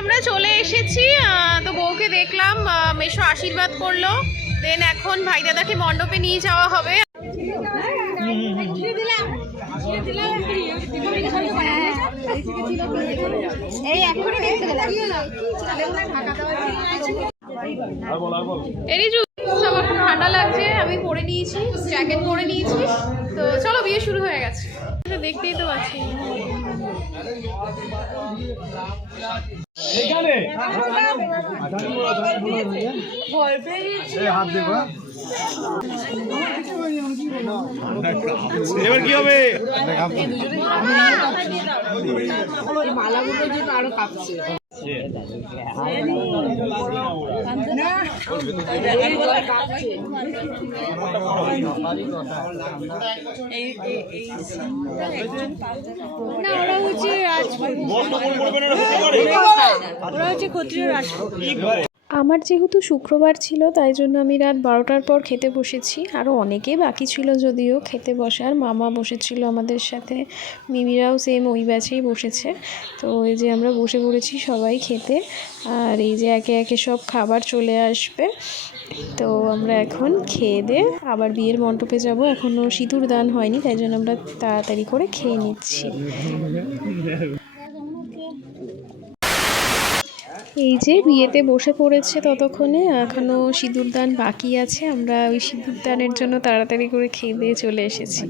আমরা চলে এসেছি, তো বউকে দেখলাম, মেশো আশীর্বাদ করলো, দেন এখন ভাই দাদাকে মণ্ডপে নিয়ে যাওয়া হবে। আমার খুব ঠান্ডা লাগছে, আমি পরে নিয়েছি, জ্যাকেট পরে নিয়েছি। তো চলো, বিয়ে শুরু হয়ে গেছে, দেখতেই তো পাচ্ছি। এবার কি হবে? মালাগুলো যেন আরো কাঁপছে। ওরা হচ্ছে ক্ষত্রিয় রাজপুত। আমার যেহেতু শুক্রবার ছিল, তাই জন্য আমি রাত 12টার পর খেতে বসেছি। আরও অনেকে বাকি ছিল যদিও খেতে বসার, মামা বসেছিল আমাদের সাথে, মিমিরাও সেম ওই ব্যাচেই বসেছে। তো এই যে আমরা বসে পড়েছি সবাই খেতে, আর এই যে একে একে সব খাবার চলে আসবে। তো আমরা এখন খেয়ে দিয়ে আবার বিয়ের মণ্ডপে যাব। এখনও সিঁদুর দান হয়নি, তাই জন্য আমরা তাড়াতাড়ি করে খেয়ে নিচ্ছি। এই যে বিয়েতে বসে পড়েছে, ততক্ষণে এখনও সিঁদুর দান বাকি আছে। আমরা ওই সিঁদুর দানের জন্য তাড়াতাড়ি করে খেয়ে দিয়ে চলে এসেছি।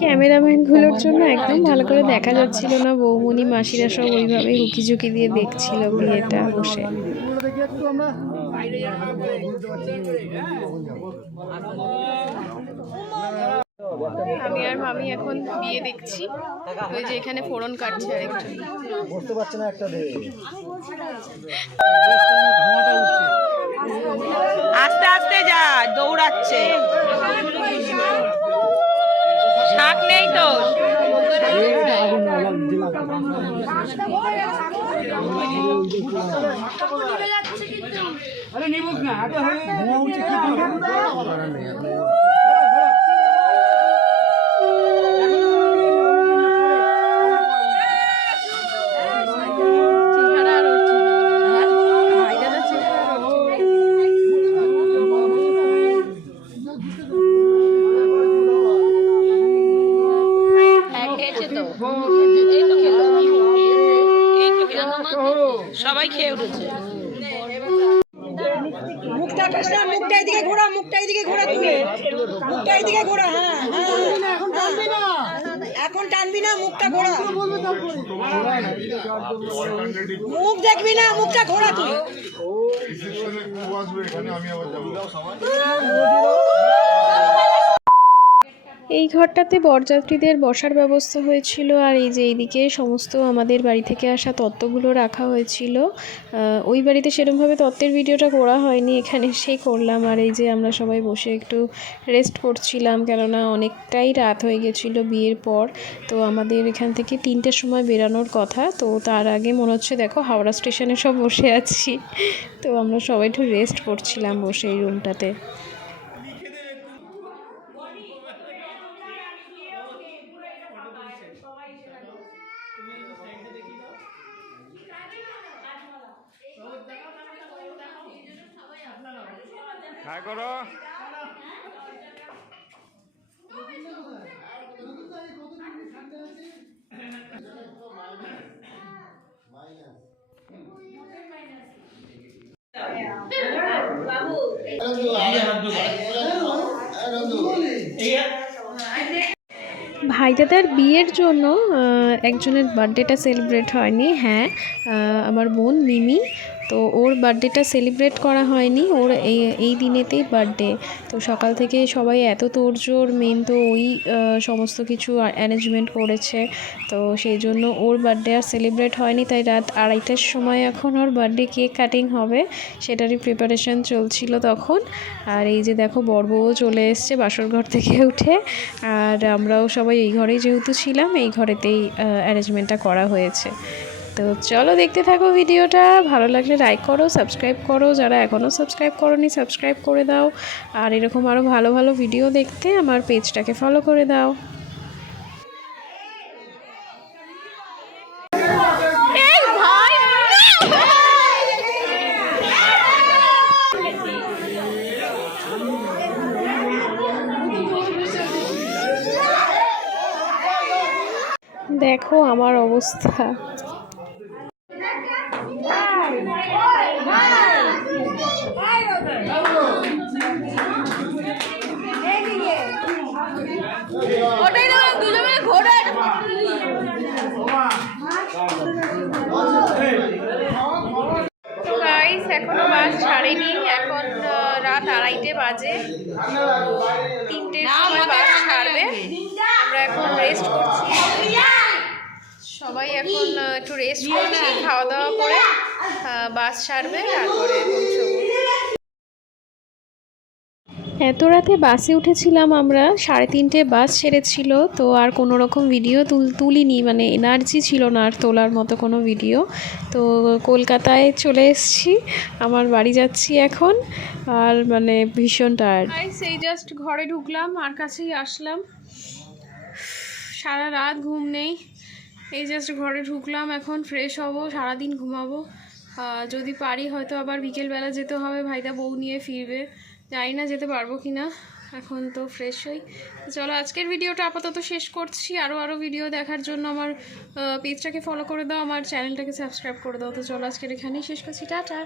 ক্যামেরাম্যানগুলোর জন্য একদম ভালো করে দেখা যাচ্ছিল না, বৌমনি মাসিরা সব ওইভাবে হুকি ঝুঁকি দিয়ে দেখছিল বিয়েটা বসে। আমি আর মামি এখন বিয়ে দেখছি। ওই যে এখানে ফোড়ন কাটছে আরেকটু, বুঝতে পারছে না একটা দে। আস্তে আস্তে যা, দৌড়াচ্ছে, শাক নেই তো। আরে নিবুক না, আগে হয়ে সবাই খেয়ে উঠেছে। মুখটা কাশনা, মুখটা এদিকে ঘোরা, মুখটা এদিকে ঘোরা, তুমি মুখটা এদিকে ঘোরা। হ্যাঁ এখন টানবি না, মুখটা ঘোরা, মুখ দেখবি না, মুখটা ঘোরা তুই। এই ঘরটাতে বরযাত্রীদের বসার ব্যবস্থা হয়েছিল, আর এই যে এইদিকে সমস্ত আমাদের বাড়ি থেকে আসা তত্ত্বগুলো রাখা হয়েছিল। ওই বাড়িতে সেরকমভাবে তত্ত্বের ভিডিওটা করা হয়নি, এখানে এসেই করলাম। আর এই যে আমরা সবাই বসে একটু রেস্ট করছিলাম, কেননা অনেকটাই রাত হয়ে গেছিলো বিয়ের পর। তো আমাদের এখান থেকে 3টের সময় বেরানোর কথা, তো তার আগে মনে হচ্ছে দেখো হাওড়া স্টেশনে সব বসে আছি। তো আমরা সবাই একটু রেস্ট করছিলাম বসে এই রুমটাতে। হাই করো। ভাই দাদার বিয়ের জন্য একজনের বার্থডেটা সেলিব্রেট হয়নি। হ্যাঁ, আমার বোন মিমি, তো ওর বার্থডেটা সেলিব্রেট করা হয়নি, ওর এই দিনেতেই বার্থডে। তো সকাল থেকে সবাই এত তোড়জোড়, মেন তো ওই সমস্ত কিছু অ্যারেঞ্জমেন্ট করেছে, তো সেই জন্য ওর বার্থডে আর সেলিব্রেট হয়নি। তাই রাত 2:30টার সময় এখন ওর বার্থডে কেক কাটিং হবে, সেটারই প্রিপারেশন চলছিল তখন। আর এই যে দেখো বড়বউও চলে এসছে বাসর ঘর থেকে উঠে, আর আমরাও সবাই এই ঘরেই যেহেতু ছিলাম, এই ঘরেতেই অ্যারেঞ্জমেন্টটা করা হয়েছে। তো চলো দেখতে থাকো ভিডিওটা, ভালো লাগলে লাইক করো, সাবস্ক্রাইব করো, যারা এখনও সাবস্ক্রাইব করোনি সাবস্ক্রাইব করে দাও, আর এরকম আরও ভালো ভালো ভিডিও দেখতে আমার পেজটাকে ফলো করে দাও। দেখো আমার অবস্থা। তো গাইস এখনো বাস ছাড়েনি, এখন রাত 2:30 বাজে, 3টের সময় বাস ছাড়বে। আমরা এখন রেস্ট করছি, সবাই এখন একটু রেস্ট করছি, খাওয়া দাওয়া করে বাস ছাড়বে, তারপরে পৌঁছবো। এত রাতে বাসে উঠেছিলাম আমরা, 3:30 বাস ছেড়েছিল, তো আর কোনো রকম ভিডিও তুলিনি, মানে এনার্জি ছিল না আর তোলার মতো কোনো ভিডিও। তো কলকাতায় চলে এসেছি, আমার বাড়ি যাচ্ছি এখন, আর মানে ভীষণ টায়ার্ড। সেই জাস্ট ঘরে ঢুকলাম আর কাছেই আসলাম, সারা রাত ঘুম নেই, এই জাস্ট ঘরে ঢুকলাম, এখন ফ্রেশ হব, সারাদিন ঘুমাবো, যদি পারি হয়তো আবার বিকেলবেলা যেতে হবে, ভাইদা বউ নিয়ে ফিরবে, জানি না যেতে পারবো কি না, এখন তো ফ্রেশ হই। চলো আজকের ভিডিওটা আপাতত শেষ করছি, আরও ভিডিও দেখার জন্য আমার পেজটাকে ফলো করে দাও, আমার চ্যানেলটাকে সাবস্ক্রাইব করে দাও। তো চলো আজকের এখানেই শেষ করছি, টাটা।